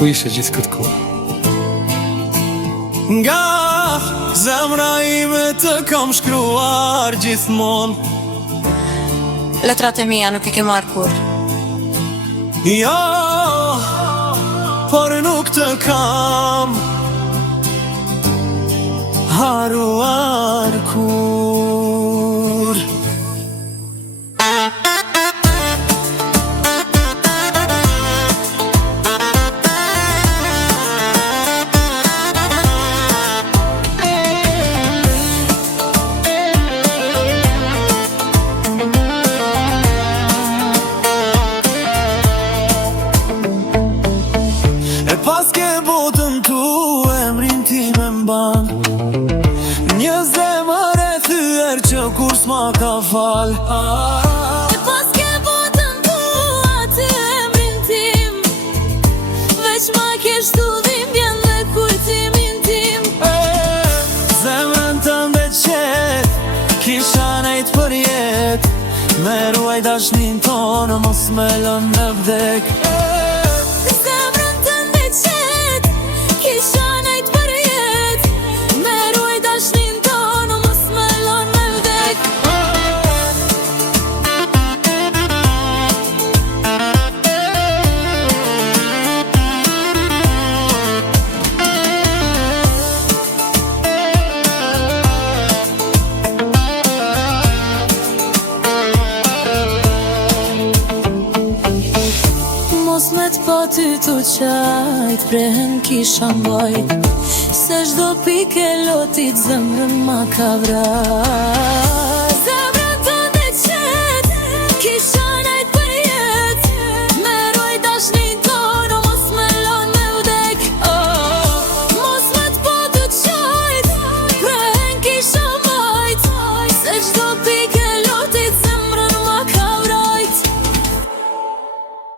ku ishe gjithë këtë kohë. Nga zemra ime të kam shkruar gjithmon. Letrat e mia nuk I ke marrë kur. Jo, por nuk të kam haruar kur. Pas ke botën tu emrin ti me mban, një zemër e thyer që kur s'ma ka fal. E pas ke botën tu aty emrin tim, veç ma ke shtu dhimbjen dhe kujtimin tim. Zemrën tënde qet, kisha nejt për jet, me ruaj dashnin tonë, mos me lën me vdek. Kisha nejt për jet, me ruaj dashnin tonë, mos me lën me vdek. Mos me t'pa ty t'u qajt, prehen kisha mbajt, se shdo pike lotit zemrën ma ka vrajt.